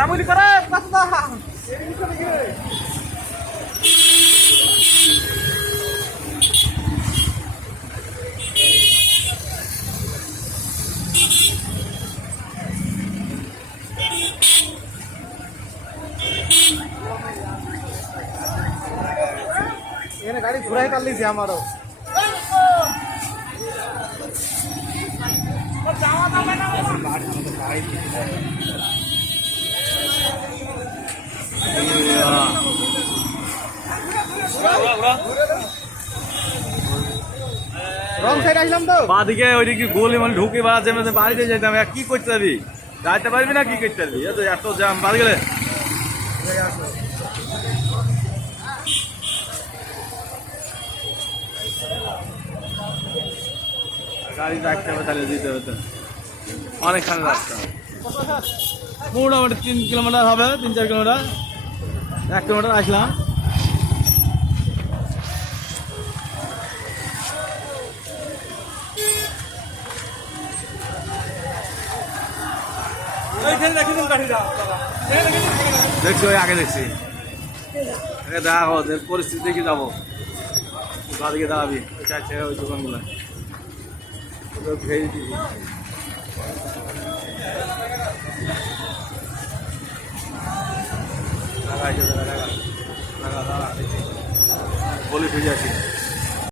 জামুলি করে পাঁচটা এখানে গাড়ি ঘুরাই কাটলিছে আমারও রং সাইড আসলাম তো বাদিকে ওইদিকে গোলি মানে ঢুকে বেড়াচ্ছে বাড়িতে যেতাম কি করতে পারবি যাইতে পারবি না কি করতে পারবি এত জ্যাম বাড়ি গেলে গাড়ি রাখতে হবে তাহলে দিতে হবে তো অনেকখানি রাস্তা মোটামুটি 3 কিলোমিটার হবে 3-4 কিলোমিটার 1 কিলোমিটার আসলাম দেখছি ওই আগে দেখছি দেখা ওদের পরিস্থিতি দেখে যাবো বাদিকে দাঁড়াবি চাইছে ওই দোকানগুলো ঘেরে দিবি বলি ঠিক আছে